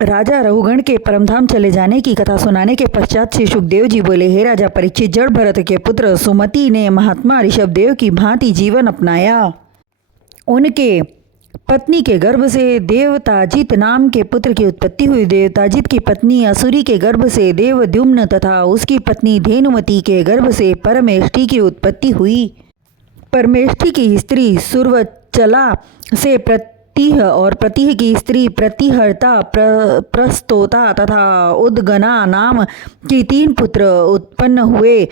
राजा रघुगण के परमधाम चले जाने की कथा सुनाने के पश्चात श्री सुखदेव जी बोले, हे राजा परीक्षित, जड़ भरत के पुत्र सुमति ने महात्मा ऋषभदेव की भांति जीवन अपनाया। उनके पत्नी के गर्भ से देवताजित नाम के पुत्र की उत्पत्ति हुई। देवताजित की पत्नी असुरी के गर्भ से देवद्युम्न तथा उसकी पत्नी धेनुमती के गर्भ से परमेष्ठी की उत्पत्ति हुई। परमेष्ठी की स्त्री सुरवचला से प्रतिह और प्रतिह की स्त्री प्रतिहर्ता, प्रस्तोता तथा उद्गना नाम की 3 पुत्र उत्पन्न हुए।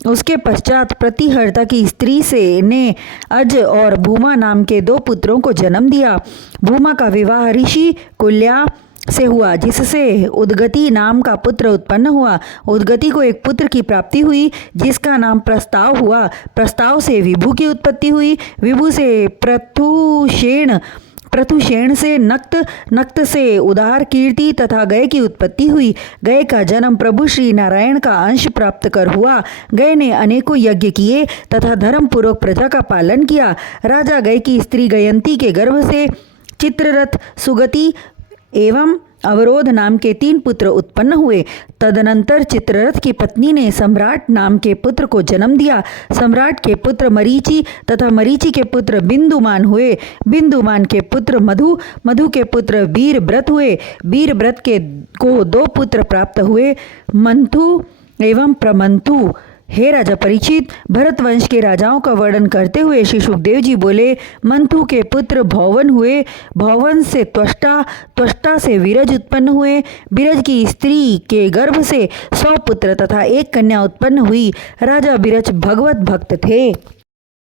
उसके पश्चात प्रतिहर्ता की स्त्री से ने अज और भूमा नाम के 2 पुत्रों को जन्म दिया। भूमा का विवाह ऋषि कुल्या से हुआ, जिससे उद्गति नाम का पुत्र उत्पन्न हुआ। उद्गति को एक पुत्र की प्राप्ति हुई जिसका नाम प्रस्ताव हुआ। प्रस्ताव से विभु की उत्पत्ति हुई। विभु से पृथुषेण, पृथुषेण से नक्त, नक्त से उदार कीर्ति तथा गय की उत्पत्ति हुई। गय का जन्म प्रभु श्री नारायण का अंश प्राप्त कर हुआ। गय ने अनेकों यज्ञ किए तथा धर्म पूर्वक प्रजा का पालन किया। राजा गय की स्त्री गयंती के गर्भ से चित्ररथ, सुगति एवं अवरोध नाम के 3 पुत्र उत्पन्न हुए। तदनंतर चित्ररथ की पत्नी ने सम्राट नाम के पुत्र को जन्म दिया। सम्राट के पुत्र मरीचि तथा मरीचि के पुत्र बिंदुमान हुए। बिंदुमान के पुत्र मधु, मधु के पुत्र वीरव्रत हुए। वीरव्रत को 2 पुत्र प्राप्त हुए, मंथु एवं प्रमंथु। हे राजा परीक्षित, भरतवंश के राजाओं का वर्णन करते हुए श्री सुखदेव जी बोले, मंथु के पुत्र भौवन हुए। भौवन से त्वष्टा, त्वष्टा से विरज उत्पन्न हुए। विरज की स्त्री के गर्भ से 100 पुत्र तथा 1 कन्या उत्पन्न हुई। राजा विरज भगवत भक्त थे।